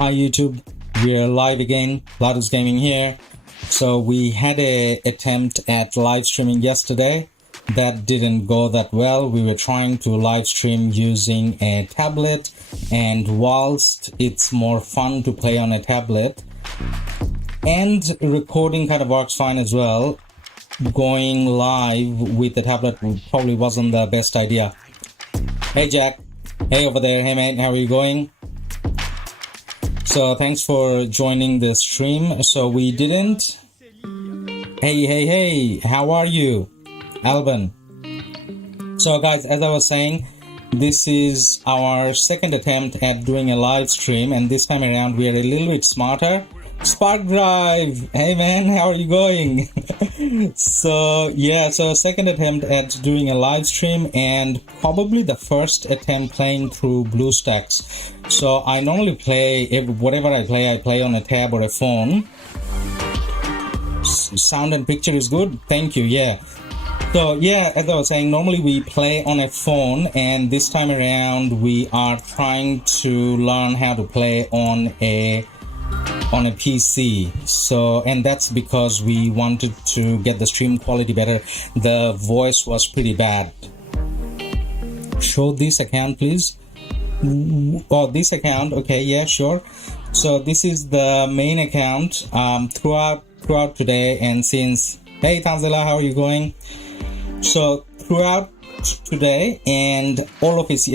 Hi YouTube, we're live again. Ladus Gaming here. So we had a attempt at live streaming yesterday. That didn't go that well. We were trying to live stream using a tablet, and whilst it's more fun to play on a tablet and recording kind of works fine as well, going live with the tablet probably wasn't the best idea. Hey Jack, hey over there, hey mate, how are you going? So thanks for joining the stream. So we didn't. Hey, how are you, Alban? So guys, as I was saying, this is our second attempt at doing a live stream, and this time around we are a little bit smarter. Spark Drive, hey man, how are you going? So yeah, so second attempt at doing a live stream, and probably the first attempt playing through BlueStacks. So I normally play, whatever I play on a tab or a phone. Sound and picture is good, thank you. Yeah, so yeah, as I was saying, normally we play on a phone, and this time around we are trying to learn how to play on a PC. So, and that's because we wanted to get the stream quality better. The voice was pretty bad. Show this account please. Oh, this account, okay, yeah, sure. So this is the main account throughout today, and since, hey Tanzila, how are you going? So throughout today and all of it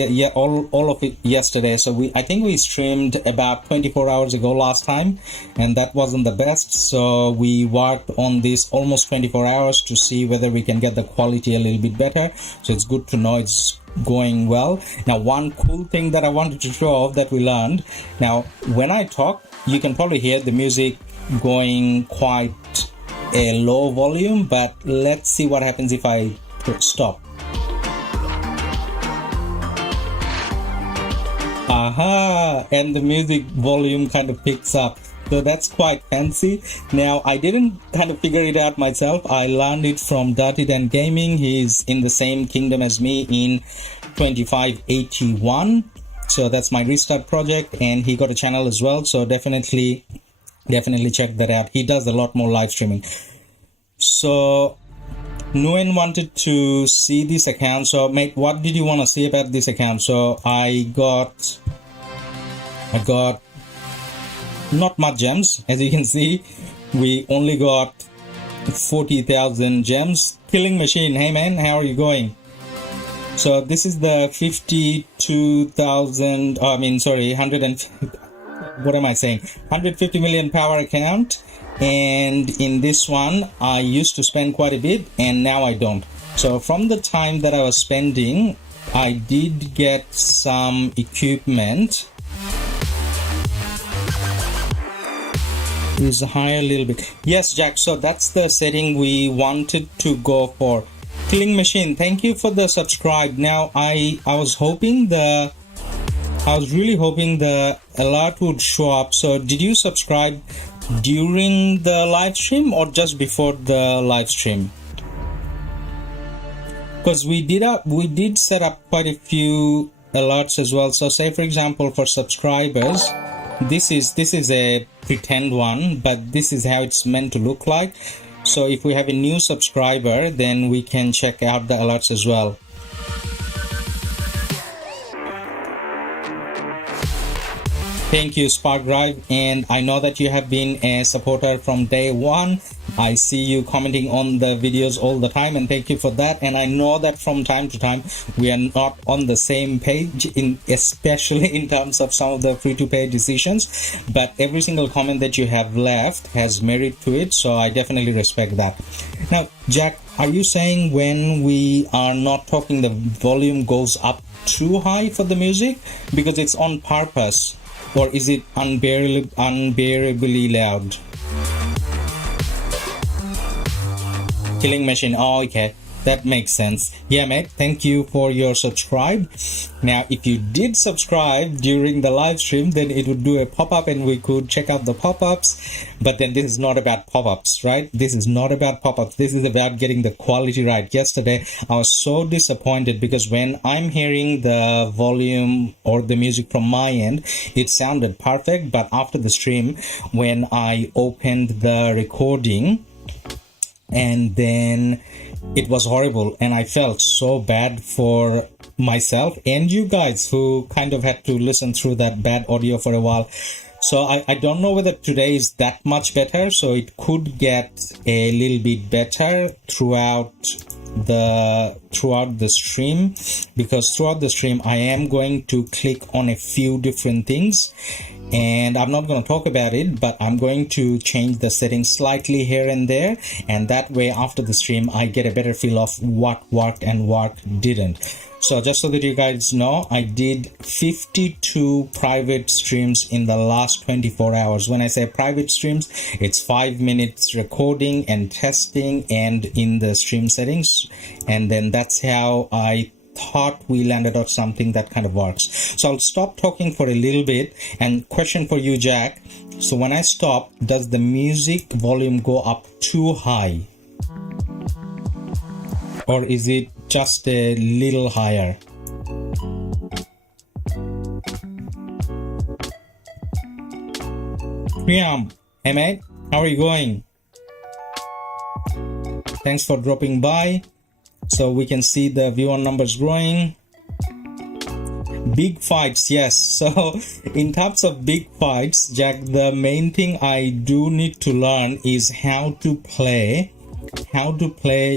yesterday. So I think we streamed about 24 hours ago last time, and that wasn't the best. So we worked on this almost 24 hours to see whether we can get the quality a little bit better. So it's good to know it's going well. Now, one cool thing that I wanted to show off that we learned. Now, when I talk, you can probably hear the music going quite a low volume, but let's see what happens if I stop. Aha, and the music volume kind of picks up. So that's quite fancy. Now, I didn't kind of figure it out myself. I learned it from Dirty Dan Gaming. He's in the same kingdom as me in 2581. So that's my restart project, and he got a channel as well. So definitely check that out. He does a lot more live streaming. So Nguyen wanted to see this account. So mate, what did you want to see about this account? So I got not much gems, as you can see. We only got 40,000 gems. Killing Machine, hey man, how are you going? So this is the 52,000, what am I saying? 150 million power account. And in this one I used to spend quite a bit, and now I don't. So from the time that I was spending, I did get some equipment. Is higher a little bit. Yes, Jack, so that's the setting we wanted to go for. Killing Machine, thank you for the subscribe. Now I was really hoping the alert would show up. So did you subscribe during the live stream or just before the live stream? Because we did set up quite a few alerts as well. So say for example, for subscribers, this is a pretend one, but this is how it's meant to look like. So if we have a new subscriber, then we can check out the alerts as well. Thank you, Spark Drive, and I know that you have been a supporter from day one. I see you commenting on the videos all the time, and thank you for that. And I know that from time to time we are not on the same page, especially in terms of some of the free-to-pay decisions, but every single comment that you have left has merit to it, so I definitely respect that. Now, Jack, are you saying when we are not talking the volume goes up too high for the music because it's on purpose? Or is it unbearably loud? Killing Machine, oh okay. That makes sense. Yeah, mate. Thank you for your subscribe. Now, if you did subscribe during the live stream, then it would do a pop-up and we could check out the pop-ups. But then this is not about pop-ups, right? This is not about pop-ups. This is about getting the quality right. Yesterday, I was so disappointed because when I'm hearing the volume or the music from my end, it sounded perfect. But after the stream, when I opened the recording, and then it was horrible, and I felt so bad for myself and you guys who kind of had to listen through that bad audio for a while. So I don't know whether today is that much better, so it could get a little bit better throughout the stream, because throughout the stream I am going to click on a few different things, and I'm not going to talk about it, but I'm going to change the settings slightly here and there, and that way after the stream I get a better feel of what worked and what didn't. So just so that you guys know, I did 52 private streams in the last 24 hours. When I say private streams, it's 5 minutes recording and testing and in the stream settings, and then that's how I thought we landed on something that kind of works. So I'll stop talking for a little bit, and question for you, Jack. So when I stop, does the music volume go up too high, or is it just a little higher? Priam, hey mate, how are you going? Thanks for dropping by. So we can see the viewer numbers growing. Big fights, yes. So in terms of big fights, Jack, the main thing I do need to learn is how to play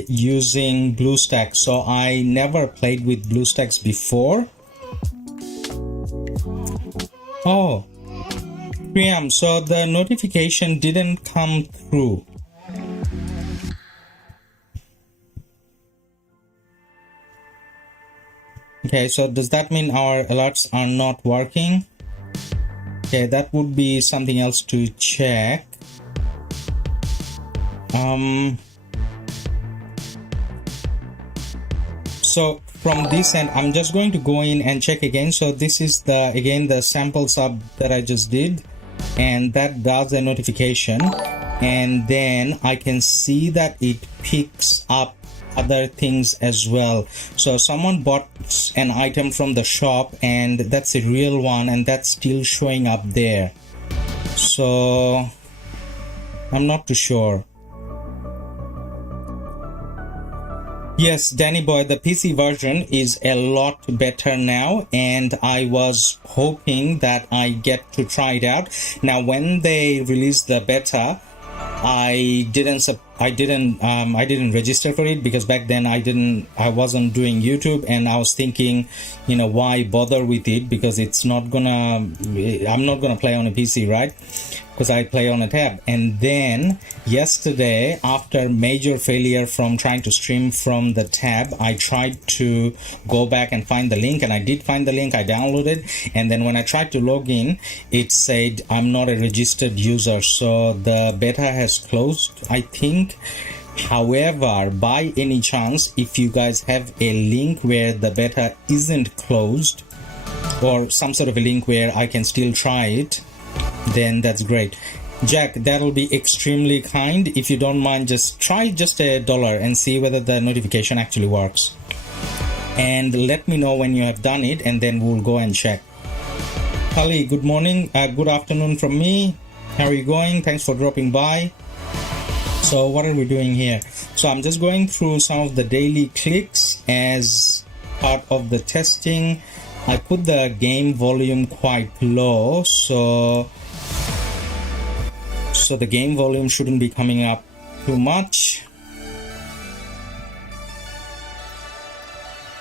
using BlueStacks. So I never played with BlueStacks before. Oh, Priam, so the notification didn't come through. Okay, so does that mean our alerts are not working? Okay, that would be something else to check. So from this end, I'm just going to go in and check again. So this is the sample sub that I just did, and that does a notification, and then I can see that it picks up other things as well. So someone bought an item from the shop, and that's a real one, and that's still showing up there. So I'm not too sure. Yes, Danny boy, the PC version is a lot better now, and I was hoping that I get to try it out. Now when they released the beta, I didn't register for it, because back then I wasn't doing YouTube, and I was thinking, you know, why bother with it, because I'm not gonna play on a PC, right? Because I play on a tab. And then yesterday, after major failure from trying to stream from the tab, I tried to go back and find the link, and I did find the link. I downloaded, and then when I tried to log in, it said I'm not a registered user, so the beta has closed, I think. However, by any chance, if you guys have a link where the beta isn't closed, or some sort of a link where I can still try it, then that's great. Jack, that'll be extremely kind. If you don't mind, just try just $1 and see whether the notification actually works, and let me know when you have done it, and then we'll go and check. Kali, good morning, good afternoon from me. How are you going? Thanks for dropping by. So what are we doing here? So I'm just going through some of the daily clicks as part of the testing. I put the game volume quite low, so the game volume shouldn't be coming up too much.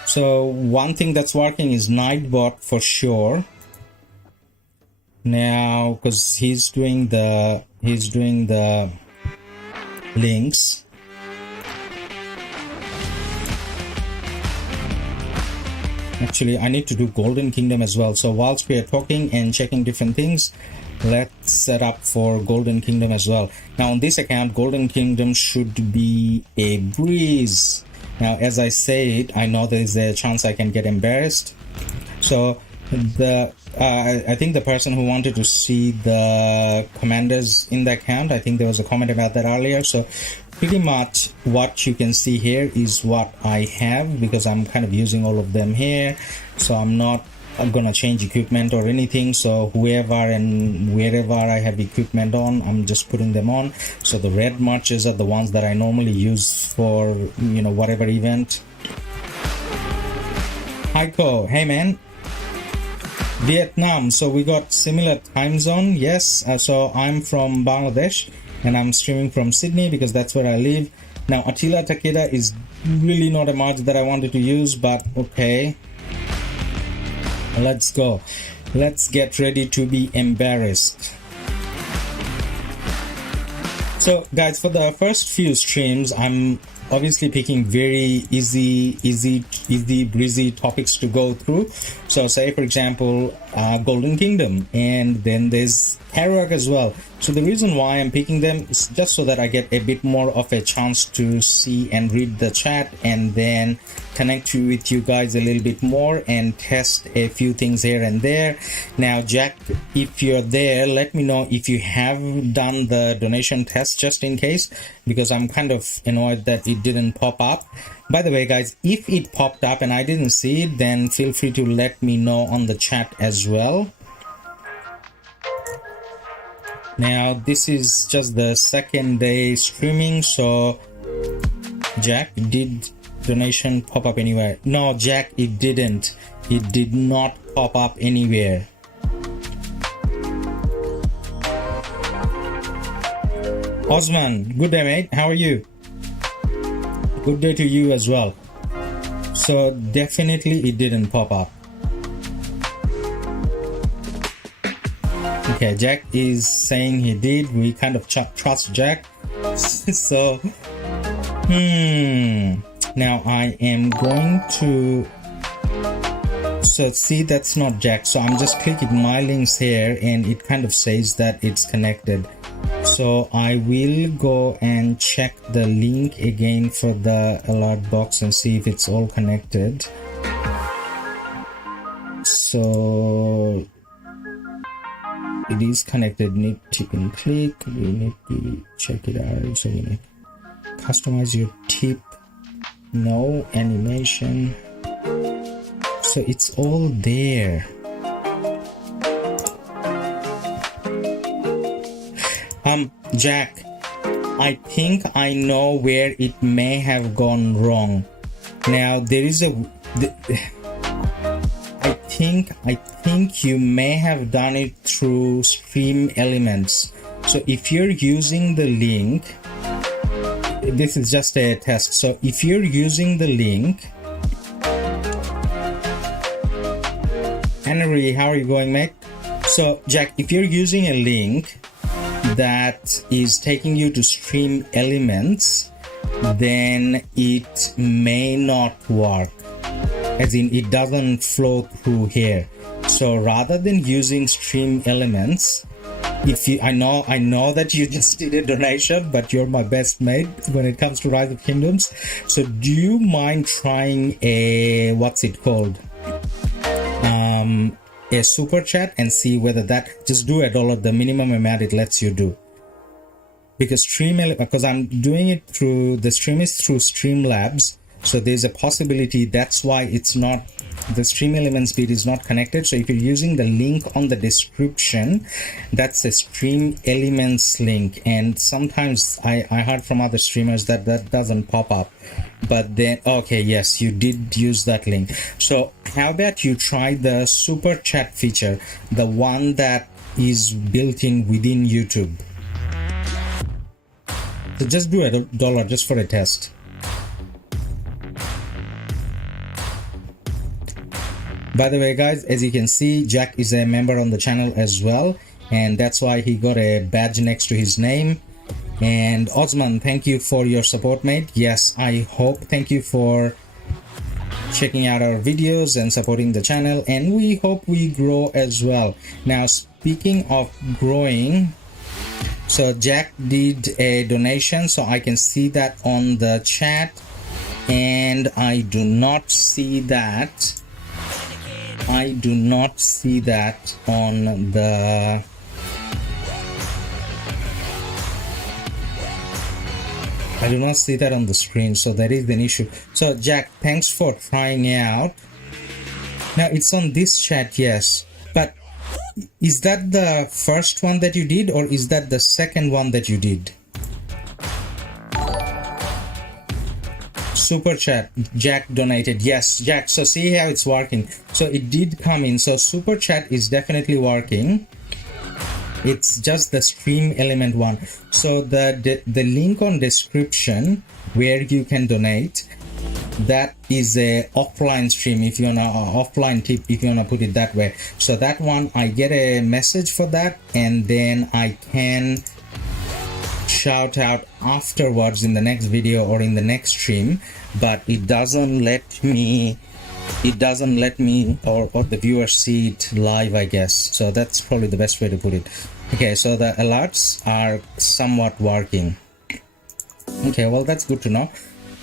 So one thing that's working is Nightbot for sure. Now, because he's doing the links. Actually, I need to do Golden Kingdom as well. So whilst we are talking and checking different things, let's set up for Golden Kingdom as well. Now on this account, Golden Kingdom should be a breeze. Now as I say it, I know there's a chance I can get embarrassed. So the I think the person who wanted to see the commanders in the account, I think there was a comment about that earlier. So pretty much what you can see here is what I have, because I'm kind of using all of them here. So I'm gonna change equipment or anything. So whoever and wherever I have equipment on, I'm just putting them on. So the red marches are the ones that I normally use for, you know, whatever event. Heiko, hey man. Vietnam, so we got similar time zone. Yes, so I'm from Bangladesh and I'm streaming from Sydney because that's where I live. Now Attila Takeda is really not a march that I wanted to use, but okay, let's go. Let's get ready to be embarrassed. So guys, for the first few streams, I'm obviously picking very easy breezy topics to go through. So say for example Golden Kingdom, and then there's Kerouac as well. So the reason why I'm picking them is just so that I get a bit more of a chance to see and read the chat, and then connect with you guys a little bit more and test a few things here and there. Now Jack, if you're there, let me know if you have done the donation test, just in case, because I'm kind of annoyed that it didn't pop up. By the way guys, if it popped up and I didn't see it, then feel free to let me know on the chat as well. Now this is just the second day streaming. So Jack, did donation pop up anywhere? No Jack, it didn't. It did not pop up anywhere. Osman, good day mate, how are you? Good day to you as well. So definitely it didn't pop up. Okay, Jack is saying he did. We kind of trust Jack. So now I am going to, so see, that's not Jack, so I'm just clicking my links here and it kind of says that it's connected. So I will go and check the link again for the alert box and see if it's all connected. So it is connected. Need tip and click. We need to check it out. So we need customize your tip. No animation. So it's all there. Jack, I think I know where it may have gone wrong. Now there is I think you may have done it through Stream Elements. So if you're using the link, this is just a test. So if you're using the link, Henry, how are you going, mate? So Jack, if you're using a link that is taking you to Stream Elements, then it may not work, as in it doesn't flow through here. So rather than using Stream Elements, if you, I know that you just did a donation, but you're my best mate when it comes to Rise of Kingdoms. So do you mind trying a, what's it called, a super chat, and see whether that, just do $1, the minimum amount it lets you do. Because because I'm doing it through, the stream is through Streamlabs, so there's a possibility that's why it's not, the Stream Elements bit is not connected. So if you're using the link on the description, that's a Stream Elements link, and sometimes I heard from other streamers that that doesn't pop up. But then, okay, yes, you did use that link. So how about you try the super chat feature, the one that is built in within YouTube. So just do $1 just for a test. By the way guys, as you can see, Jack is a member on the channel as well, and that's why he got a badge next to his name. And Osman, thank you for your support, mate. Yes, I hope, thank you for checking out our videos and supporting the channel, and we hope we grow as well. Now speaking of growing, so Jack did a donation, so I can see that on the chat. and I do not see that. I do not see that on the screen, so that is an issue. So Jack, thanks for trying out. Now it's on this chat, yes, but is that the first one that you did, or is that the second one that you did? Super chat, Jack donated. Yes, Jack, so see how it's working. So it did come in, so super chat is definitely working. It's just the stream element one. So the link on description where you can donate, that is a offline stream, if you wanna offline tip, if you wanna put it that way. So that one, I get a message for that, and then I can shout out afterwards in the next video or in the next stream, but it doesn't let me or the viewers see it live, I guess. So that's probably the best way to put it. Okay, so the alerts are somewhat working. Okay, well, that's good to know.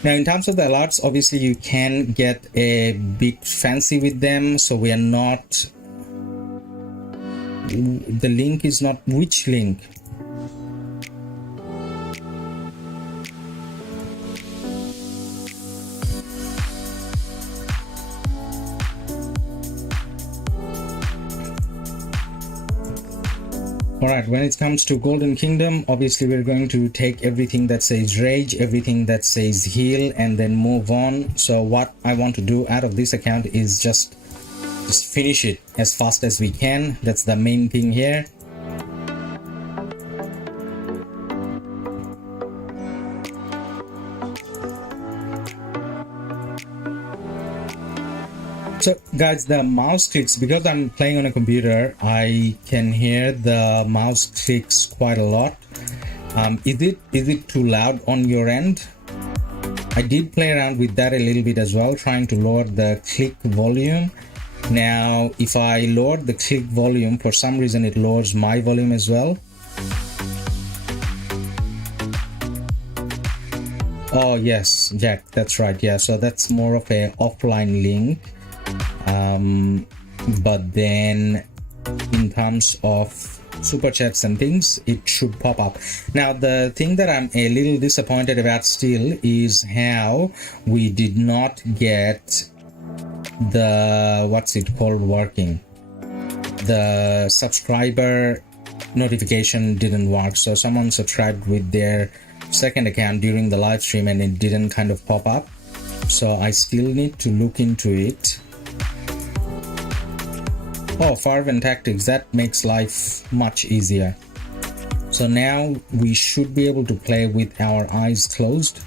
Now, in terms of the alerts, obviously you can get a bit fancy with them, so we are not, the link is not, which link? Alright, when it comes to Golden Kingdom, obviously we're going to take everything that says rage, everything that says heal, and then move on. So what I want to do out of this account is just finish it as fast as we can. That's the main thing here. So guys, the mouse clicks, because I'm playing on a computer, I can hear the mouse clicks quite a lot. Is it too loud on your end? I did play around with that a little bit as well, trying to lower the click volume. Now, if I lower the click volume, for some reason it lowers my volume as well. Oh yes, Jack, that's right. Yeah, so that's more of a offline link. But then in terms of super chats and things, it should pop up. Now, the thing that I'm a little disappointed about still is how we did not get the, what's it called, working. The subscriber notification didn't work. So someone subscribed with their second account during the live stream and it didn't kind of pop up. So I still need to look into it. Oh, fervent tactics, that makes life much easier. So now we should be able to play with our eyes closed.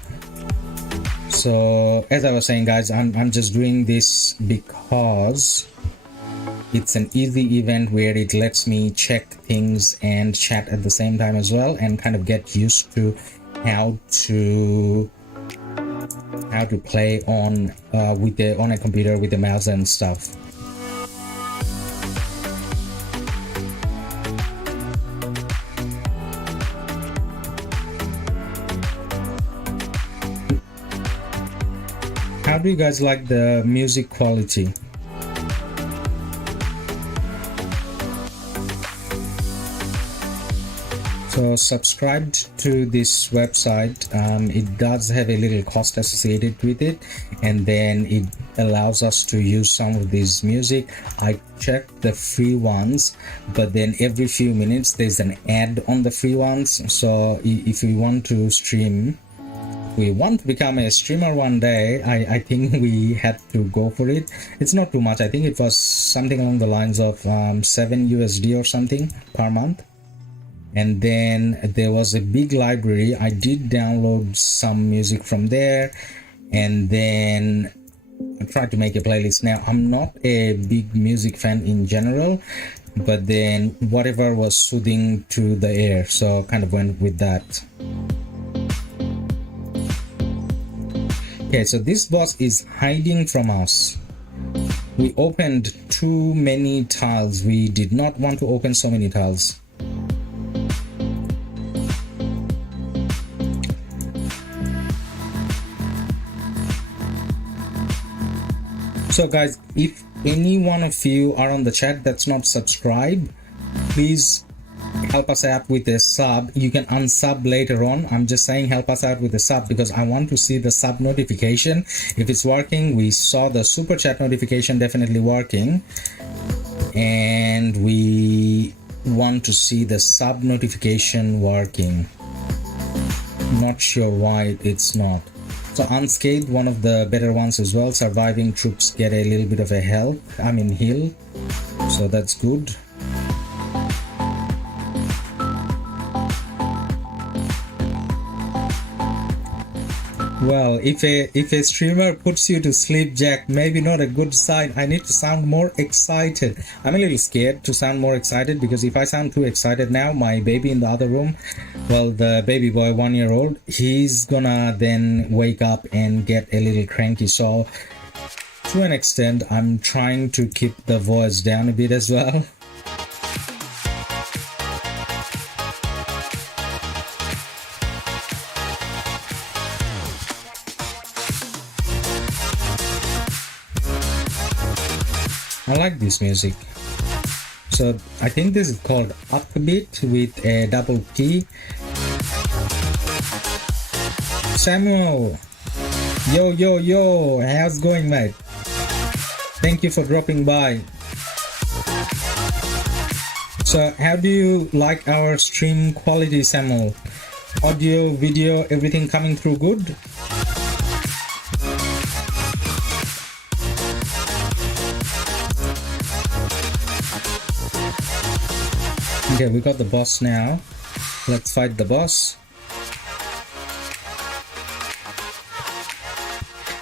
So as I was saying, guys, I'm just doing this because it's an easy event where it lets me check things and chat at the same time as well, and kind of get used to how to play on on a computer with the mouse and stuff. How do you guys like the music quality? So subscribed to this website, it does have a little cost associated with it, and then it allows us to use some of this music. I checked the free ones, but then every few minutes there's an ad on the free ones. So if we want to stream, we want to become a streamer one day, I think we had to go for it. It's not too much. I think it was something along the lines of $7 USD or something per month. And then there was a big library. I did download some music from there, and then I tried to make a playlist. Now, I'm not a big music fan in general, but then whatever was soothing to the ear, so kind of went with that. Okay, so this boss is hiding from us. We opened too many tiles. We did not want to open so many tiles. So guys, if any one of you are on the chat that's not subscribed, please help us out with a sub. You can unsub later on. I'm just saying help us out with a sub because I want to see the sub notification. If it's working, we saw the super chat notification definitely working, and we want to see the sub notification working. Not sure why it's not. So unscathed, one of the better ones as well. Surviving troops get a little bit of a heal, so that's good. Well, if a streamer puts you to sleep, Jack, maybe not a good sign. I need to sound more excited. I'm a little scared to sound more excited because if I sound too excited now, my baby in the other room, well, the baby boy, 1-year-old, he's gonna then wake up and get a little cranky. So to an extent, I'm trying to keep the voice down a bit as well. I like this music. So I think this is called Upbeat with a double P. Samuel, yo, how's it going, mate? Thank you for dropping by. So how do you like our stream quality, Samuel? Audio, video, everything coming through good? Okay, we got the boss now. Let's fight the boss.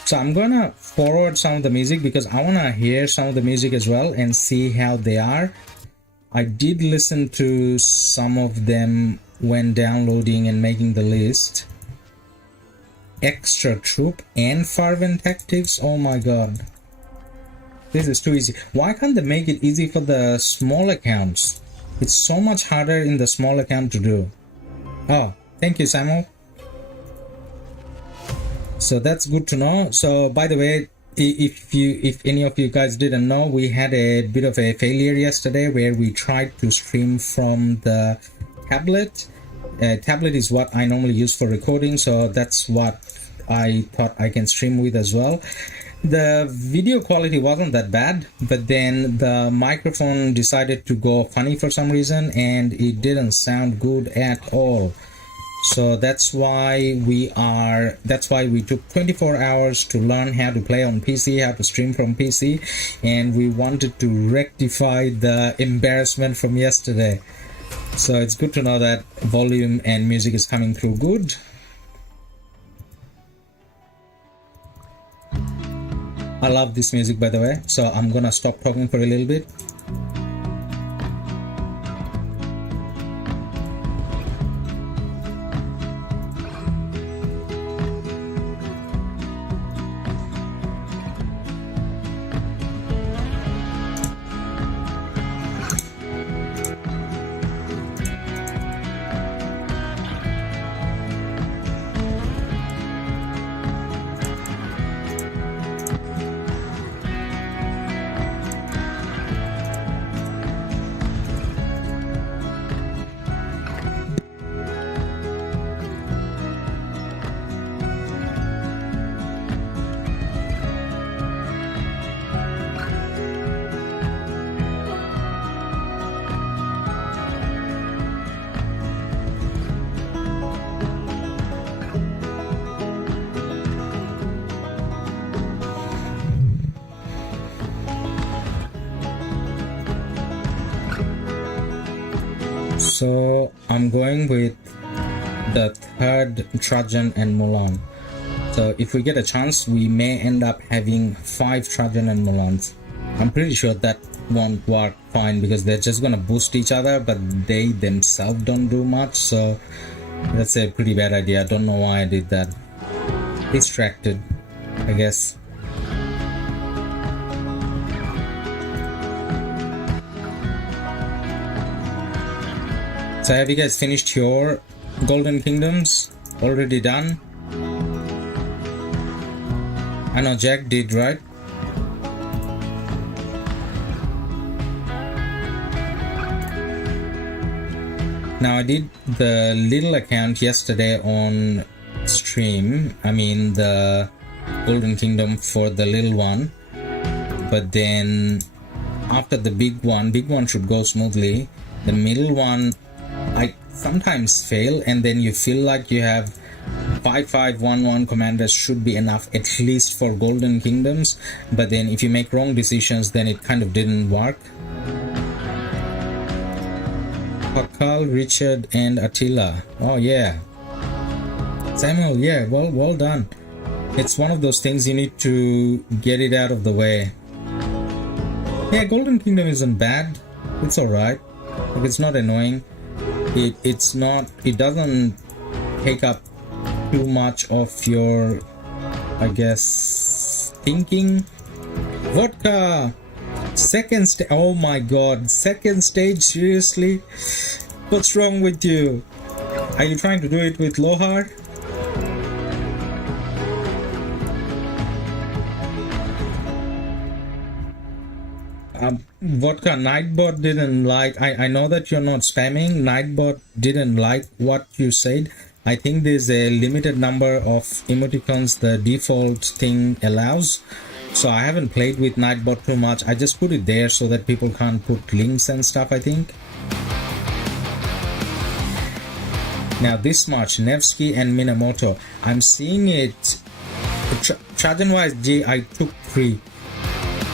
So I'm gonna forward some of the music because I wanna hear some of the music as well and see how they are. I did listen to some of them when downloading and making the list. Extra Troop and Fervent Tactics, oh my god. This is too easy. Why can't they make it easy for the small accounts? It's so much harder in the small account to do. Oh, thank you, Samuel. So that's good to know. So by the way, if any of you guys didn't know, we had a bit of a failure yesterday where we tried to stream from the tablet. Tablet is what I normally use for recording, so that's what I thought I can stream with as well. The video quality wasn't that bad, but then the microphone decided to go funny for some reason and it didn't sound good at all. So that's why we took 24 hours to learn how to play on PC, how to stream from PC, and we wanted to rectify the embarrassment from yesterday. So it's good to know that volume and music is coming through good. I love this music, by the way, so I'm gonna stop talking for a little bit. So I'm going with the third Trajan and Mulan. So if we get a chance, we may end up having 5 Trajan and Mulans. I'm pretty sure that won't work fine because they're just gonna boost each other, but they themselves don't do much. So that's a pretty bad idea. I don't know why I did that. Distracted, I guess. So have you guys finished your Golden Kingdoms? Already done? I know Jack did, right? Now I did the little account yesterday on stream, I mean the Golden Kingdom for the little one, but then after the big one should go smoothly. The middle one I sometimes fail, and then you feel like you have 5511 commanders should be enough at least for Golden Kingdoms, but then if you make wrong decisions then it kind of didn't work. Pakal, Richard and Attila. Oh yeah. Samuel, yeah, well done. It's one of those things you need to get it out of the way. Yeah, Golden Kingdom isn't bad. It's alright. Like, it's not annoying. It doesn't take up too much of your, I guess, thinking. Vodka! Second stage. Oh my god, second stage, seriously? What's wrong with you? Are you trying to do it with Lohar? Vodka, Nightbot didn't like, I know that you're not spamming. Nightbot didn't like what you said. I think there's a limited number of emoticons the default thing allows. So I haven't played with Nightbot too much. I just put it there so that people can't put links and stuff, I think. Now this much, Nevsky and Minamoto. I'm seeing it. Trajan YSG, I took 3.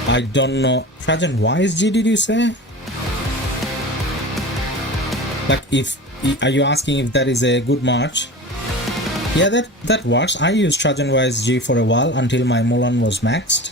I don't know. Trajan YSG, did you say? Like, are you asking if that is a good march? Yeah, that works. I used Trajan YSG for a while until my Mulan was maxed.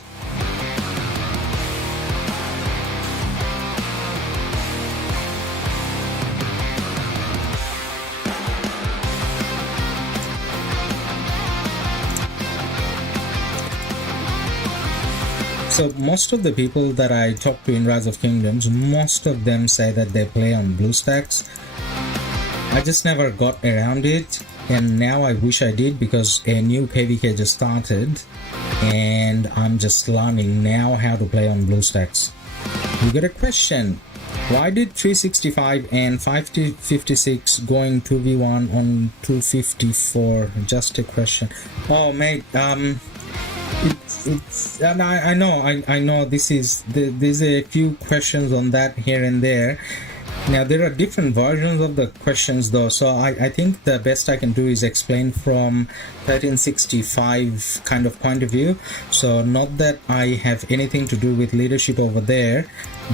So most of the people that I talk to in Rise of Kingdoms, most of them say that they play on BlueStacks. I just never got around it, and now I wish I did because a new KVK just started and I'm just learning now how to play on BlueStacks. We got a question. Why did 365 and 556 going 2v1 on 254? Just a question. Oh mate, it's and I know there's a few questions on that here and there. Now there are different versions of the questions though, so I think the best I can do is explain from 1365 kind of point of view. So not that I have anything to do with leadership over there,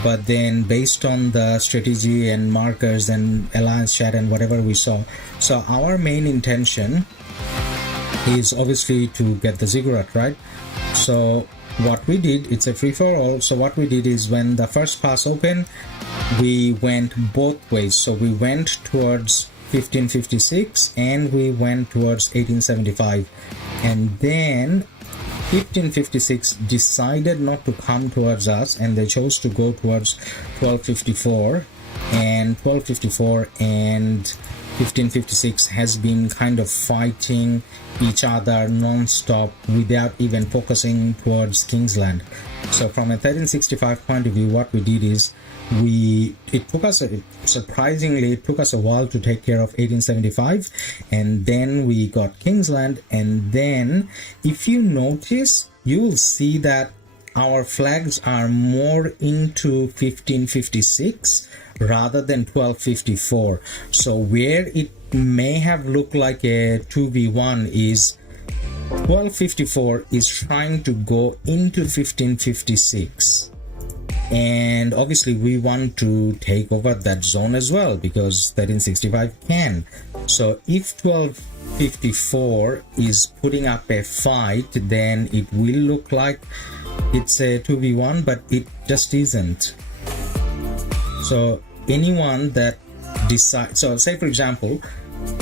but then based on the strategy and markers and alliance chat and whatever we saw. So our main intention is obviously to get the ziggurat, right? So what we did, it's a free-for-all. So what we did is when the first pass opened, we went both ways. So we went towards 1556 and we went towards 1875, and then 1556 decided not to come towards us and they chose to go towards 1254, and 1254 and 1556 has been kind of fighting each other non-stop without even focusing towards Kingsland. So from a 1365 point of view, what we did is it took us a while to take care of 1875, and then we got Kingsland. And then if you notice, you will see that our flags are more into 1556 rather than 1254. So where it may have looked like a 2v1 is 1254 is trying to go into 1556, and obviously we want to take over that zone as well because 1365 can. So if 1254 is putting up a fight, then it will look like it's a 2v1, but it just isn't. So anyone that decides, so say for example,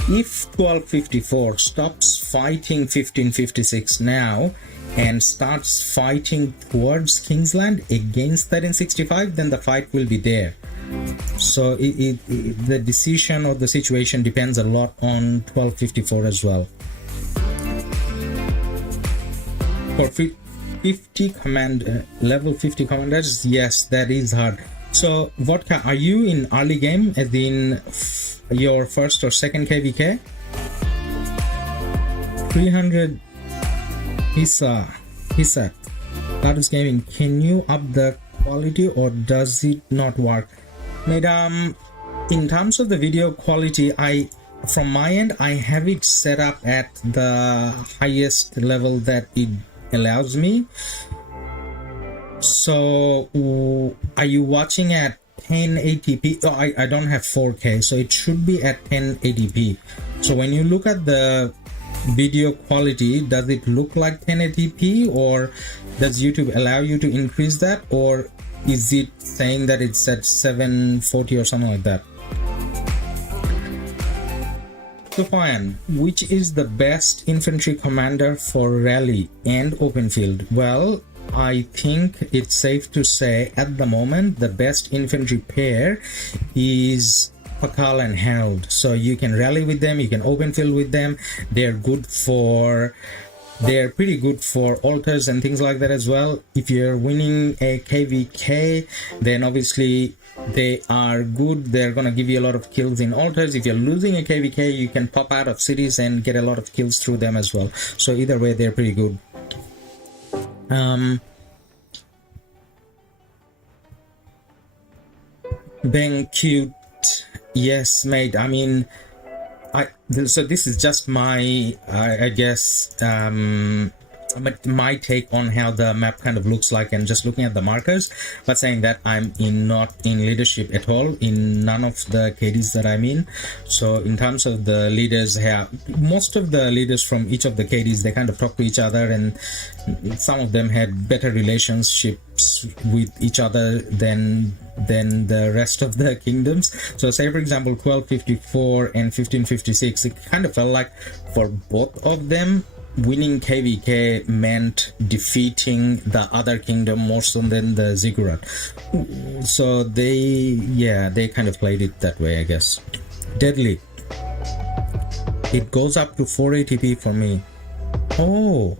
if 1254 stops fighting 1556 now and starts fighting towards Kingsland against 1365, then the fight will be there. So the decision or the situation depends a lot on 1254 as well. For 50 command level 50 commanders, yes, that is hard. So Vodka, are you in early game, as in your first or second KVK? 300 Hisa Ladus Gaming, can you up the quality or does it not work? Madam, in terms of the video quality, from my end I have it set up at the highest level that it allows me. So are you watching at 1080p? Oh, I don't have 4K, so it should be at 1080p. So when you look at the video quality, does it look like 1080p, or does YouTube allow you to increase that, or is it saying that it's at 740 or something like that? So fine, which is the best infantry commander for rally and open field? Well, I think it's safe to say at the moment the best infantry pair is Pakal and Herald. So you can rally with them, you can open field with them. They're pretty good for altars and things like that as well. If you're winning a KVK, then obviously they are good. They're gonna give you a lot of kills in altars. If you're losing a KVK, you can pop out of cities and get a lot of kills through them as well. So either way, they're pretty good. Being cute, yes, mate. I mean, so this is just my I guess my take on how the map kind of looks like, and just looking at the markers, but saying that I'm not in leadership at all in none of the KDs that I'm in. So in terms of the leaders, most of the leaders from each of the KDs, they kind of talk to each other, and some of them had better relationships with each other than the rest of the kingdoms. So say for example 1254 and 1556, it kind of felt like for both of them winning KVK meant defeating the other kingdom more so than the ziggurat. So they kind of played it that way, I guess. Deadly, it goes up to 480p for me. Oh,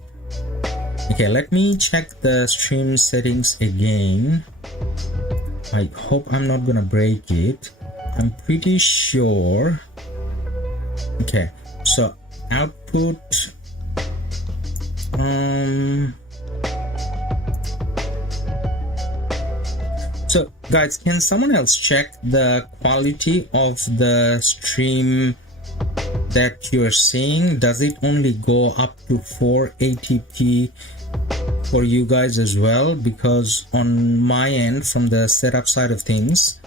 okay, let me check the stream settings again. I hope I'm not gonna break it. I'm pretty sure. Okay, so output, so guys, can someone else check the quality of the stream that you're seeing? Does it only go up to 480p for you guys as well? Because on my end, from the setup side of things,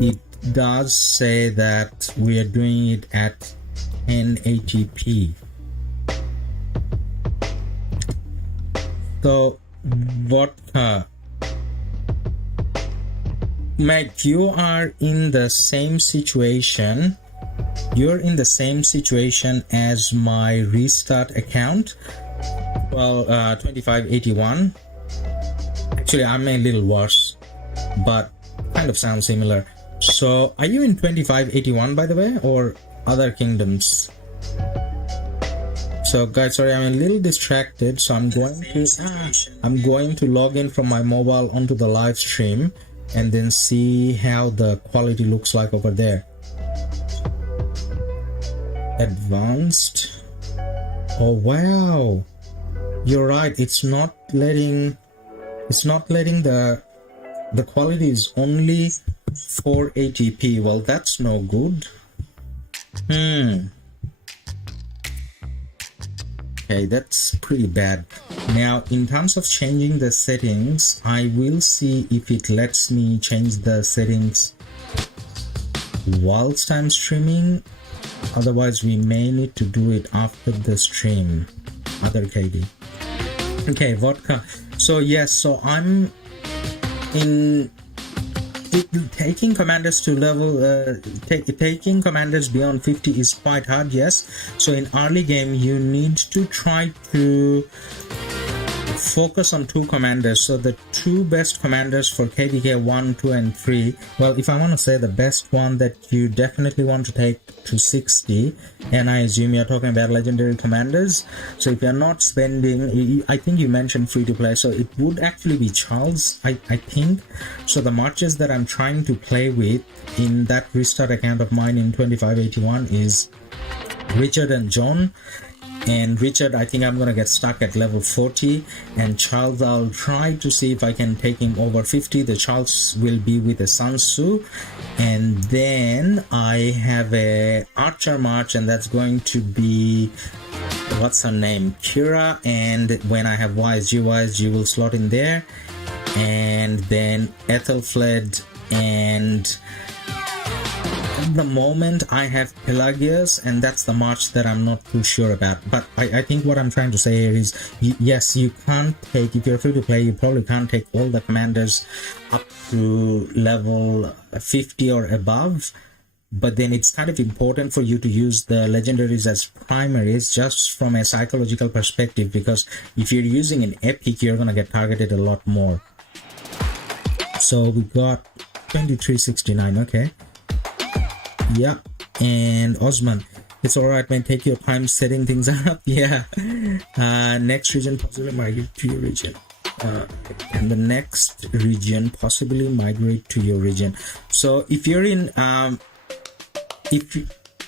it does say that we are doing it at 1080p. So what Mate, you are in the same situation. You're in the same situation as my restart account. Well, 2581. Actually, I'm a little worse, but kind of sounds similar. So are you in 2581 by the way, or other kingdoms? So guys, sorry, I'm a little distracted, so I'm going to log in from my mobile onto the live stream and then see how the quality looks like over there. Advanced. Oh wow, you're right, it's not letting the quality is only 480p. Well, that's no good. Okay, that's pretty bad. Now, in terms of changing the settings, I will see if it lets me change the settings whilst I'm streaming. Otherwise, we may need to do it after the stream. Other KD. Okay, vodka. So yes, so I'm in taking commanders to level taking commanders beyond 50 is quite hard, yes. So in early game you need to try to focus on 2 commanders. So the 2 best commanders for KVK 1, 2 and 3, well, if I want to say the best one that you definitely want to take to 60, and I assume you're talking about legendary commanders, so if you're not spending, I think you mentioned free to play, so it would actually be Charles, I think. So the marches that I'm trying to play with in that restart account of mine in 2581 is Richard and John. And Richard, I think I'm gonna get stuck at level 40, and Charles, I'll try to see if I can take him over 50. The Charles will be with a Sun Tzu, and then I have a Archer March, and that's going to be, what's her name, Kira, and when I have YSG will slot in there, and then Ethelfled, and at the moment I have Pelagius, and that's the march that I'm not too sure about. But I think what I'm trying to say here is, yes, you can't take, if you're free to play, you probably can't take all the commanders up to level 50 or above, but then it's kind of important for you to use the legendaries as primaries just from a psychological perspective, because if you're using an epic, you're gonna get targeted a lot more. So we got 2369, okay. Yeah, and Osman, it's alright man, take your time setting things up. Yeah. Next region possibly migrate to your region. And the next region possibly migrate to your region. So if you're in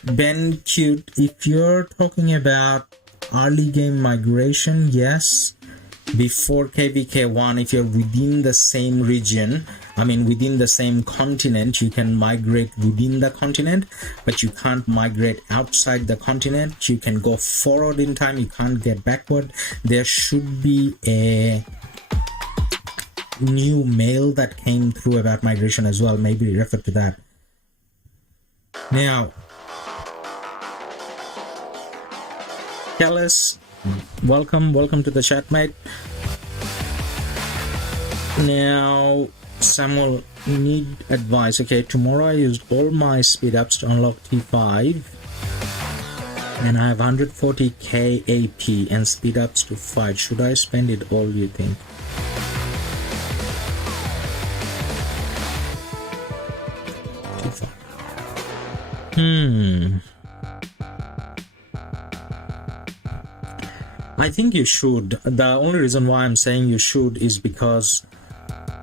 Ben Cute, if you're talking about early game migration, yes. Before KVK 1, if you're within the same region, I mean within the same continent, you can migrate within the continent, but you can't migrate outside the continent. You can go forward in time, you can't get backward. There should be a new mail that came through about migration as well, maybe refer to that. Now, Kellis, welcome to the chat, mate. Now, Samuel, need advice. Okay, tomorrow I used all my speed ups to unlock T5, and I have 140k AP and speed ups to fight. Should I spend it all, you think? T5. I think you should. The only reason why I'm saying you should is because,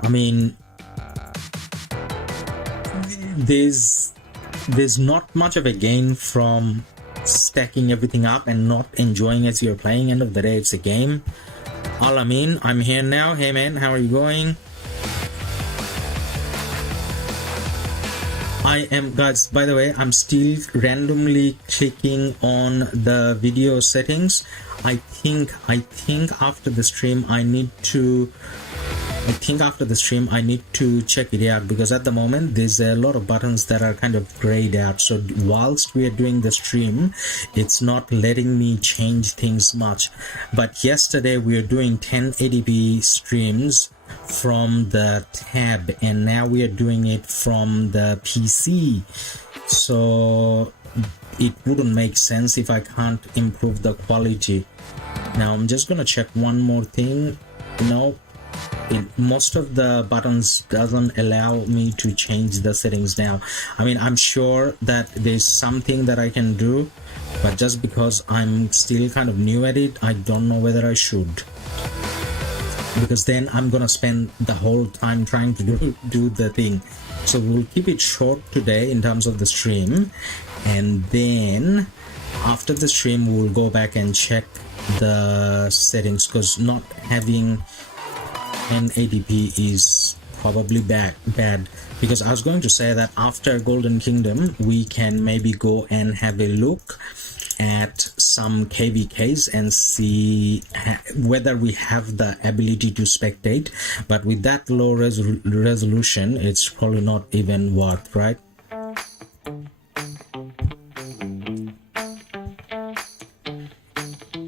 I mean, there's not much of a gain from stacking everything up and not enjoying as you're playing. End of the day, it's a game. Alamin, I'm here now. Hey man, how are you going? I am, guys, by the way, I'm still randomly clicking on the video settings. I think after the stream I need to check it out, because at the moment there's a lot of buttons that are kind of grayed out. So whilst we are doing the stream, it's not letting me change things much. But yesterday we were doing 1080p streams from the tab, and now we are doing it from the PC. So it wouldn't make sense if I can't improve the quality. Now I'm just gonna check one more thing. No, most of the buttons doesn't allow me to change the settings now. I mean, I'm sure that there's something that I can do, but just because I'm still kind of new at it, I don't know whether I should, because then I'm gonna spend the whole time trying to do the thing. So we'll keep it short today in terms of the stream, and then after the stream we'll go back and check the settings, because not having 1080p is probably bad, because I was going to say that after Golden Kingdom we can maybe go and have a look at some KVKs and see whether we have the ability to spectate, but with that low resolution it's probably not even worth, right?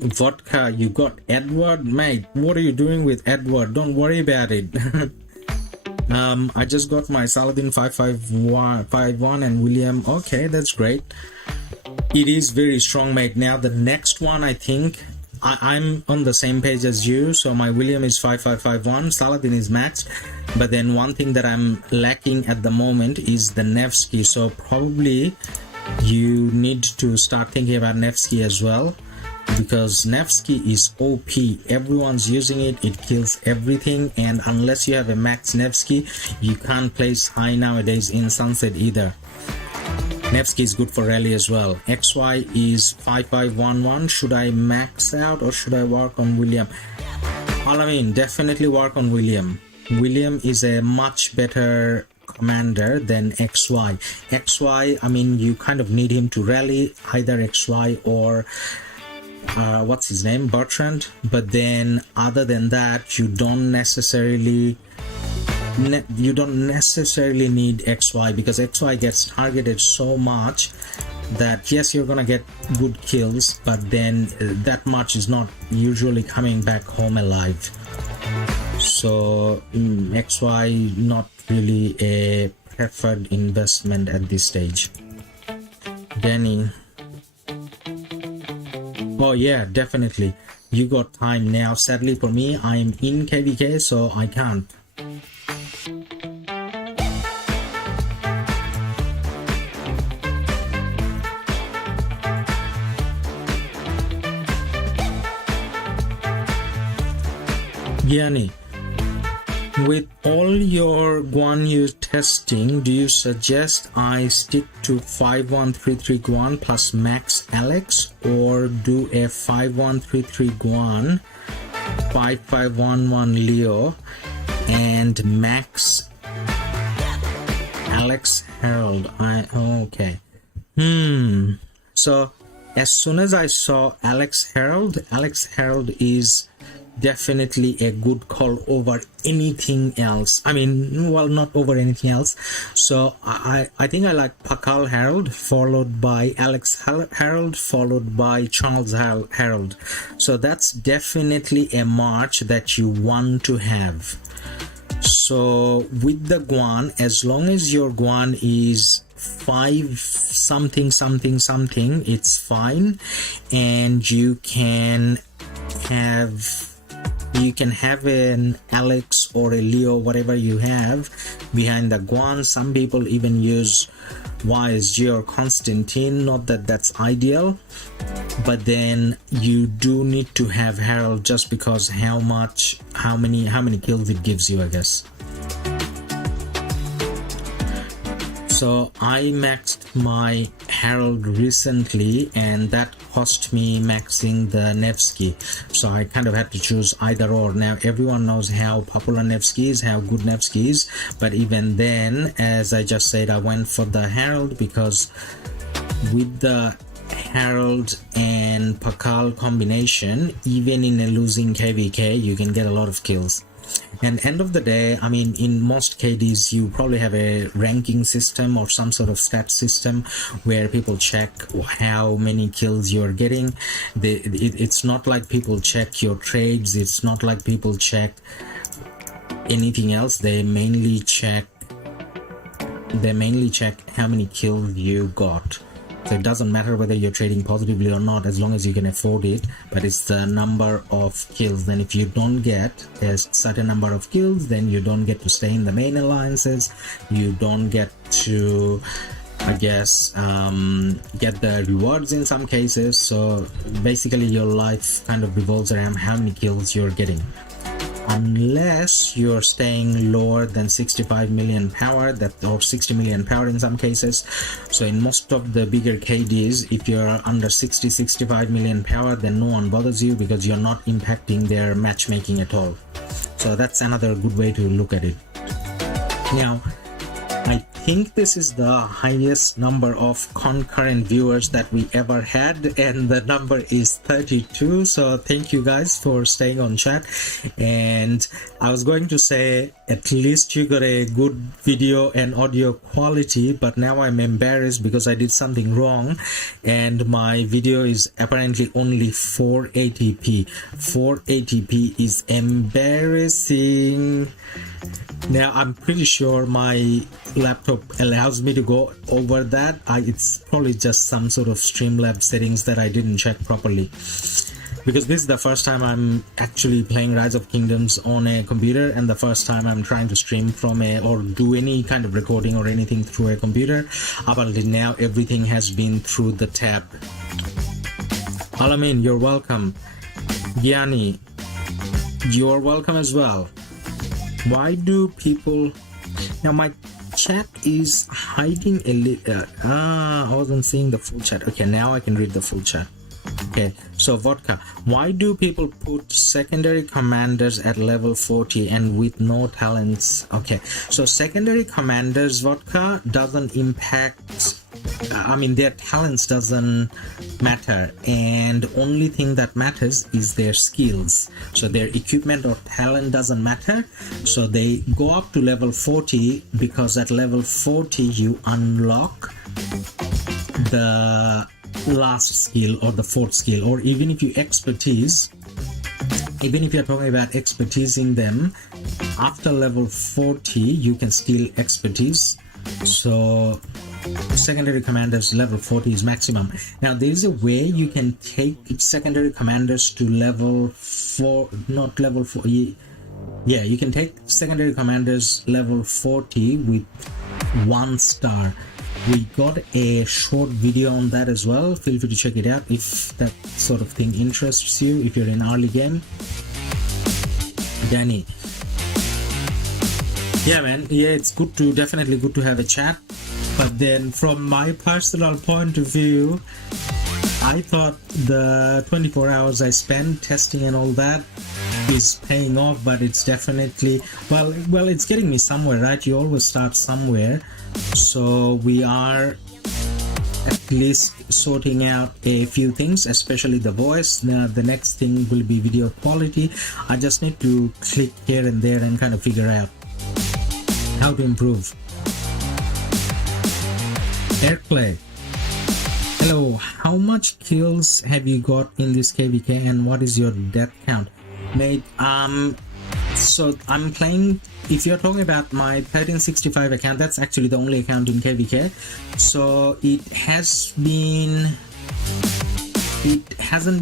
Vodka, you got Edward, mate. What are you doing with Edward? Don't worry about it. I just got my Saladin 551 and William. Okay, that's great. It is very strong, mate. Now the next one, I think I'm on the same page as you. So my William is 5551, Saladin is maxed, but then one thing that I'm lacking at the moment is the Nevsky. So probably you need to start thinking about Nevsky as well, because Nevsky is OP. Everyone's using it, it kills everything, and unless you have a max Nevsky, you can't place high nowadays in Sunset either. Nevsky is good for rally as well. XY is 5511. Should I max out or should I work on William? Alamin, definitely work on William. William is a much better commander than XY. XY, I mean, you kind of need him to rally, either XY or what's his name, Bertrand. But then other than that, you don't necessarily need XY, because XY gets targeted so much that yes, you're gonna get good kills, but then that much is not usually coming back home alive. So XY not really a preferred investment at this stage. Danny, oh yeah, definitely, you got time now. Sadly for me, I'm in KVK, so I can't. Gianni, with all your Guan Yu testing, do you suggest I stick to 5133 Guan plus max Alex, or do a 5133 Guan, 5511 Leo, and max Alex Harold? Okay. So as soon as I saw Alex Harold is definitely a good call over anything else. I mean, well, not over anything else. So I think I like Pakal Harold, followed by Alex Harold, followed by Charles Harold. So that's definitely a march that you want to have. So with the Guan, as long as your Guan is 5 something, it's fine, and you can have an Alex or a Leo, whatever you have, behind the Guan. Some people even use YSG or Constantine. Not that that's ideal, but then you do need to have Harold just because how many kills it gives you, I guess. So I maxed my Harold recently, and that cost me maxing the Nevsky. So I kind of had to choose either or. Now everyone knows how popular Nevsky is, how good Nevsky is, but even then, as I just said, I went for the Harold because with the Harold and Pakal combination, even in a losing KVK, you can get a lot of kills. And end of the day, I mean, in most KDs, you probably have a ranking system or some sort of stat system where people check how many kills you're getting. It's not like people check your trades. It's not like people check anything else. They mainly check how many kills you got. So it doesn't matter whether you're trading positively or not, as long as you can afford it, but it's the number of kills. Then if you don't get a certain number of kills, then you don't get to stay in the main alliances, you don't get to, I guess, get the rewards in some cases. So basically your life kind of revolves around how many kills you're getting, unless you're staying lower than 65 million power, or 60 million power in some cases. So in most of the bigger KDs, if you're under 65 million power, then no one bothers you because you're not impacting their matchmaking at all. So that's another good way to look at it. Now, I think this is the highest number of concurrent viewers that we ever had, and the number is 32. So thank you guys for staying on chat. And I was going to say at least you got a good video and audio quality, but now I'm embarrassed because I did something wrong and my video is apparently only 480p. 480p is embarrassing. Now I'm pretty sure my laptop allows me to go over that. It's probably just some sort of Streamlabs settings that I didn't check properly. because this is the first time I'm actually playing Rise of Kingdoms on a computer, and the first time I'm trying to stream from a or do any kind of recording or anything through a computer. Up until now, everything has been through the tab. Alamin, you're welcome. Gyani, you're welcome as well. Why do people now? My chat is hiding a little. I wasn't seeing the full chat. Okay, now I can read the full chat. Okay, so Vodka, why do people put secondary commanders at level 40 and with no talents? Okay, so secondary commanders, Vodka, doesn't impact, I mean, their talents doesn't matter, and only thing that matters is their skills. So their equipment or talent doesn't matter, so they go up to level 40 because at level 40 you unlock the last skill or the fourth skill, or even if you expertise, even if you're talking about expertising them after level 40, you can still expertise. So secondary commanders level 40 is maximum. Now there is a way you can take secondary commanders to level 4, not level 4, yeah, you can take secondary commanders level 40 with 1 star. We got a short video on that as well. Feel free to check it out if that sort of thing interests you, if you're in early game. Danny, yeah man, yeah, it's good to, definitely good to have a chat, but then from my personal point of view, I thought the 24 hours I spent testing and all that is paying off, but it's definitely, well, it's getting me somewhere, right? You always start somewhere. So we are at least sorting out a few things, especially the voice. Now the next thing will be video quality. I just need to click here and there and kind of figure out how to improve. Airplay, hello, how much kills have you got in this KVK and what is your death count? Mate, so I'm playing, if you're talking about my 1365 account, that's actually the only account in KVK. So it hasn't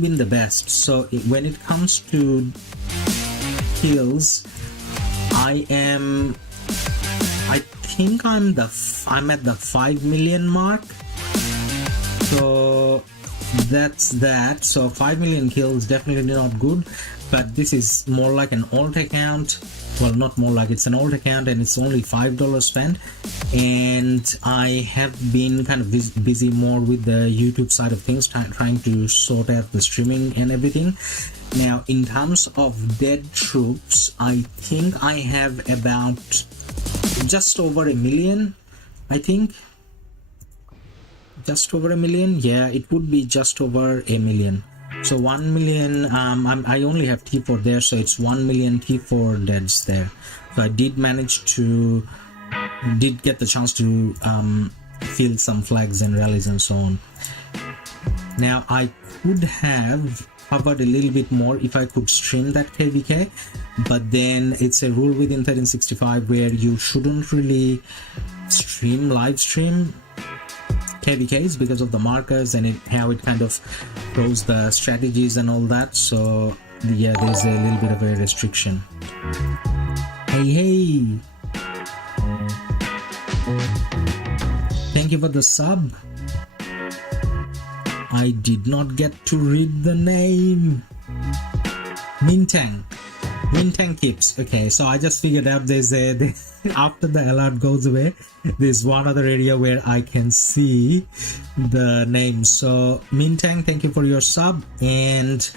been the best. So when it comes to kills, I think I'm at the 5 million mark. So that's that. So 5 million kills, definitely not good, but this is more like an alt account. Well, not more like, it's an alt account and it's only $5 spent, and I have been kind of busy more with the YouTube side of things, trying to sort out the streaming and everything. Now in terms of dead troops, I think I have about just over 1 million. I think just over 1 million. Yeah, it would be just over 1 million. So 1 million, I only have T4 there, so it's 1 million T4 deads there. So I did get the chance to field some flags and rallies and so on. Now I could have covered a little bit more if I could stream that KVK, but then it's a rule within 1365 where you shouldn't really live stream KVKs because of the markers and how it kind of throws the strategies and all that. So yeah, there's a little bit of a restriction. Hey, thank you for the sub. I did not get to read the name. Mintang keeps. Okay, so I just figured out there's after the alert goes away, there's one other area where I can see the name. So Mintang, thank you for your sub, and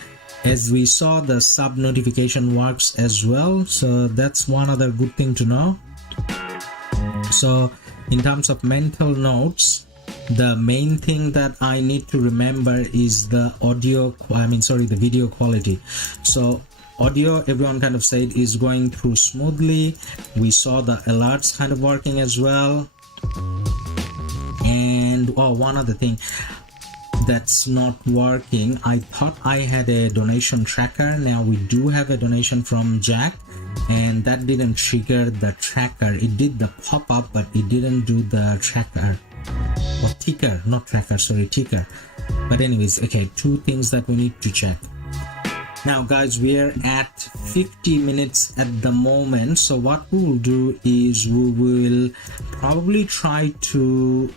as we saw, the sub notification works as well, so that's one other good thing to know. So in terms of mental notes, the main thing that I need to remember is the the video quality. So audio, everyone kind of said, is going through smoothly. We saw the alerts kind of working as well. And one other thing that's not working, I thought I had a donation tracker. Now we do have a donation from Jack, and that didn't trigger the tracker. It did the pop-up, but it didn't do the tracker or ticker, not tracker, sorry, ticker. But anyways, okay, two things that we need to check. Now guys, we're at 50 minutes at the moment, so what we will do is we will probably try to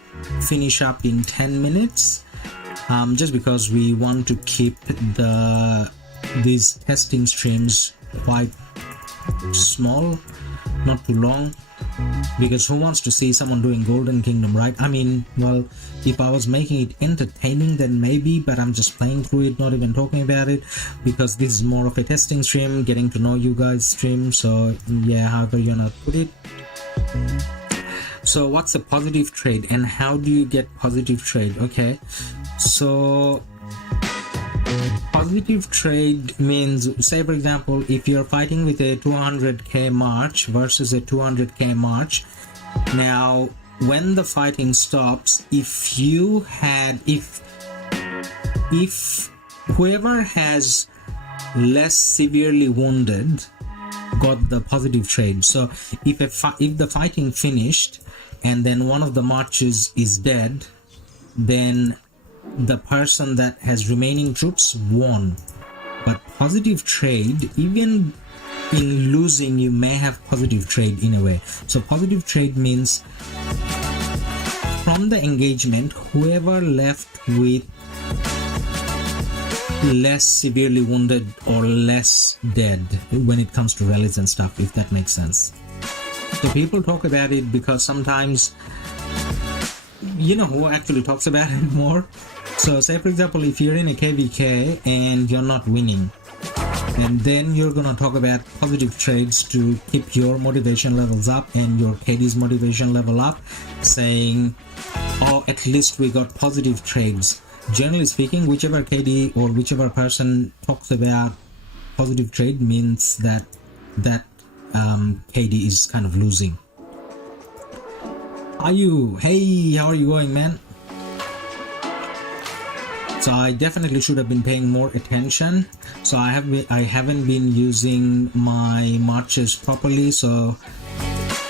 finish up in 10 minutes, just because we want to keep these testing streams quite small, not too long, because who wants to see someone doing Golden Kingdom, right? I mean, well, if I was making it entertaining, then maybe, but I'm just playing through it, not even talking about it, because this is more of a testing stream, getting to know you guys stream. So yeah, however you wanna put it. So what's a positive trade and how do you get positive trade? Okay, so positive trade means, say for example, if you're fighting with a 200k march versus a 200k march, now when the fighting stops, if whoever has less severely wounded got the positive trade. So if the fighting finished and then one of the marches is dead, then the person that has remaining troops won. But positive trade, even in losing, you may have positive trade in a way. So positive trade means from the engagement, whoever left with less severely wounded or less dead when it comes to rallies and stuff, if that makes sense. So people talk about it because sometimes, you know who actually talks about it more? So say for example, if you're in a KVK and you're not winning, and then you're gonna talk about positive trades to keep your motivation levels up and your KD's motivation level up, saying, oh, at least we got positive trades. Generally speaking, whichever KD or whichever person talks about positive trade means that KD is kind of losing. Hey, how are you going, man? So I definitely should have been paying more attention. So I haven't been using my marches properly, so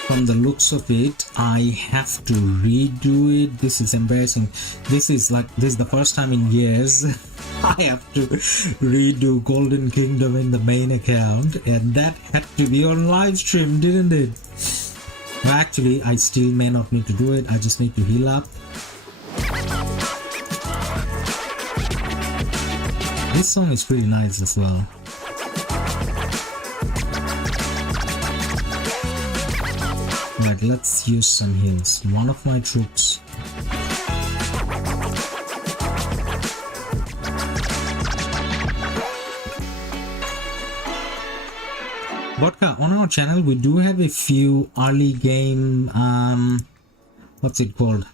from the looks of it I have to redo it. This is embarrassing. This is the first time in years I have to redo Golden Kingdom in the main account, and that had to be on live stream, didn't it? Well, actually I still may not need to do it. I just need to heal up. This song is pretty nice as well. But let's use some heals. One of my troops. Vodka, on our channel we do have a few early game, what's it called?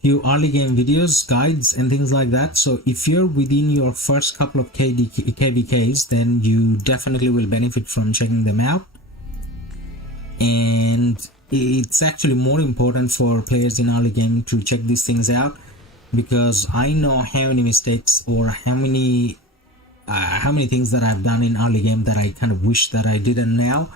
Few early game videos, guides and things like that. So if you're within your first couple of KVKs, then you definitely will benefit from checking them out. And it's actually more important for players in early game to check these things out, because I know how many mistakes or how many things that I've done in early game that I kind of wish that I didn't now.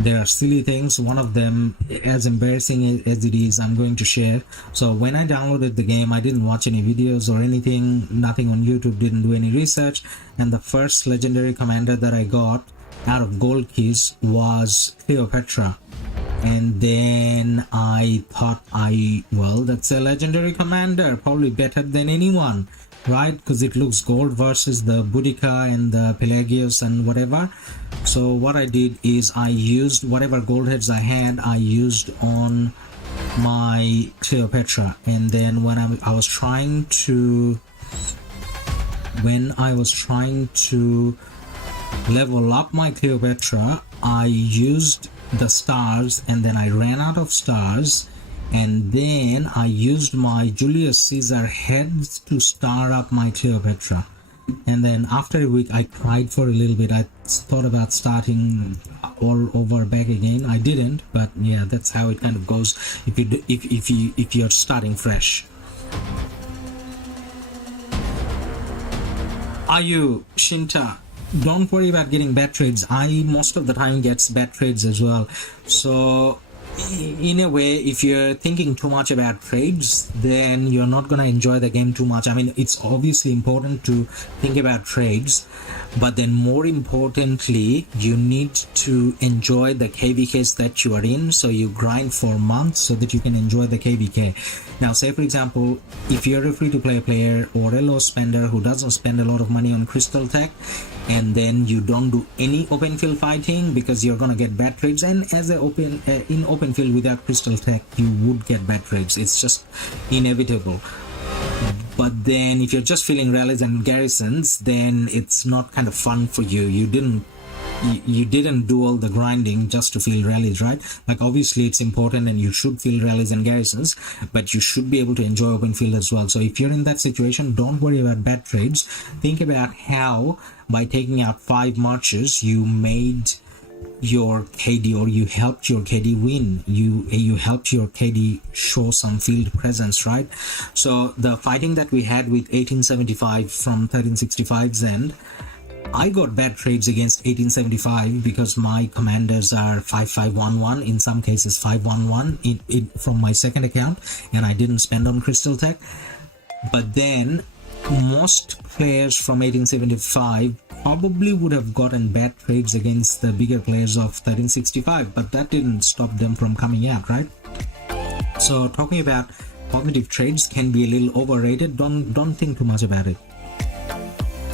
There are silly things. One of them, as embarrassing as it is, I'm going to share. So when I downloaded the game, I didn't watch any videos or anything, nothing on YouTube, didn't do any research, and the first legendary commander that I got out of gold keys was Cleopatra. And then I thought, well, that's a legendary commander, probably better than anyone, right? Because it looks gold versus the Boudica and the Pelagius and whatever. So what I did is I used whatever gold heads I had, I used on my Cleopatra. And then when I was trying to level up my Cleopatra, I used the stars and then I ran out of stars, and then I used my Julius Caesar heads to star up my Cleopatra. And then after a week I cried for a little bit. I thought about starting all over back again. I didn't, but yeah, that's how it kind of goes if you're starting fresh. Are you Shinta? Don't worry about getting bad trades. I most of the time gets bad trades as well. So in a way, if you're thinking too much about trades, then you're not going to enjoy the game too much. I mean, it's obviously important to think about trades, but then more importantly, you need to enjoy the KVKs that you are in. So you grind for months so that you can enjoy the KVK. Now, say for example, if you're a free-to-play player or a low spender who doesn't spend a lot of money on Crystal Tech, and then you don't do any open field fighting because you're gonna get bad trades, and as a in open field without Crystal Tech you would get bad trades, it's just inevitable. But then if you're just feeling rallies and garrisons, then it's not kind of fun for you. You didn't do all the grinding just to feel rallies, right? Like obviously it's important and you should feel rallies and garrisons, but you should be able to enjoy open field as well. So if you're in that situation, don't worry about bad trades. Think about how by taking out 5 marches you made your KD, or you helped your KD win, you helped your KD show some field presence, right? So the fighting that we had with 1875 from 1365's end, I got bad trades against 1875 because my commanders are 5511, in some cases 511 from my second account, and I didn't spend on Crystal Tech. But then most players from 1875 probably would have gotten bad trades against the bigger players of 1365, but that didn't stop them from coming out, right? So talking about cognitive trades can be a little overrated. Don't think too much about it.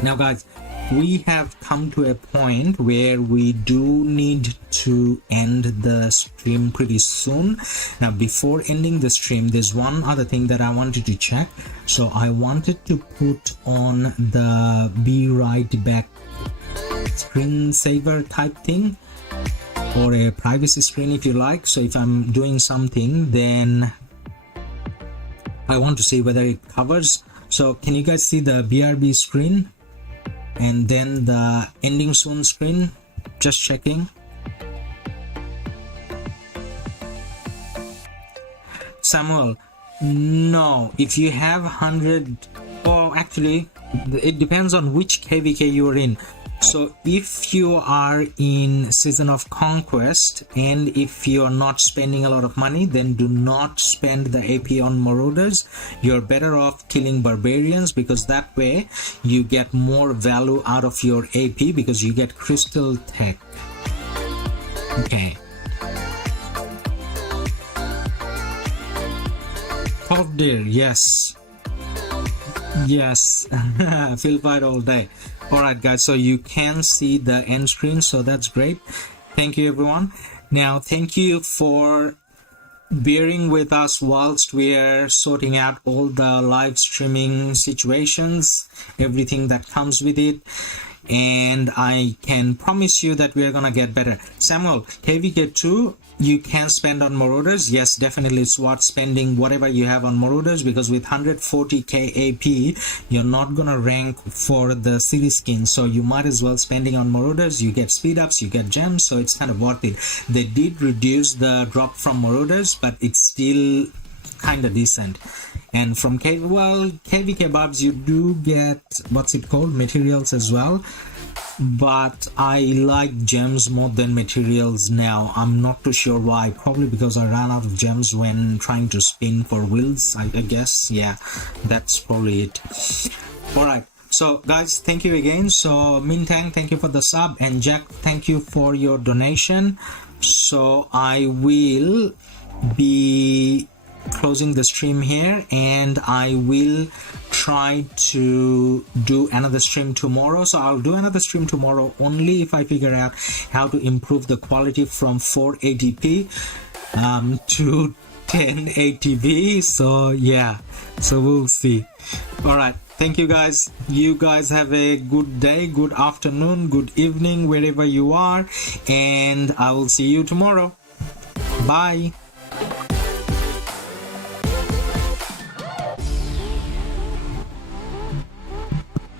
Now guys, we have come to a point where we do need to end the stream pretty soon. Now before ending the stream, there's one other thing that I wanted to check. So I wanted to put on the be right back screensaver type thing, or a privacy screen if you like. So if I'm doing something, then I want to see whether it covers. So can you guys see the BRB screen and then the ending soon screen? Just checking. Samuel, no, if you have 100, oh actually it depends on which KVK you're in. So if you are in Season of Conquest and if you're not spending a lot of money, then do not spend the AP on Marauders. You're better off killing Barbarians, because that way you get more value out of your AP because you get Crystal Tech. Okay. Top deer, yes. Yes. Field fight all day. Alright guys, so you can see the end screen, so that's great. Thank you everyone. Now thank you for bearing with us whilst we are sorting out all the live streaming situations, everything that comes with it, and I can promise you that we are gonna get better. Samuel, KVK2 you can spend on Marauders. Yes, definitely it's worth spending whatever you have on Marauders, because with 140k AP you're not gonna rank for the city skin, so you might as well spending on Marauders. You get speed ups, you get gems, so it's kind of worth it. They did reduce the drop from Marauders, but it's still kind of decent. And from KVK Barbs you do get, what's it called, materials as well, but I like gems more than materials now. I'm not too sure why. Probably because I ran out of gems when trying to spin for wilds, I guess. Yeah, that's probably it. Alright, so guys, thank you again. So Mintang, thank you for the sub, and Jack, thank you for your donation. So I will be closing the stream here, and I will try to do another stream tomorrow. So I'll do another stream tomorrow only if I figure out how to improve the quality from 480p to 1080p. So yeah, so we'll see. All right, thank you guys. You guys have a good day, good afternoon, good evening, wherever you are, and I will see you tomorrow. Bye.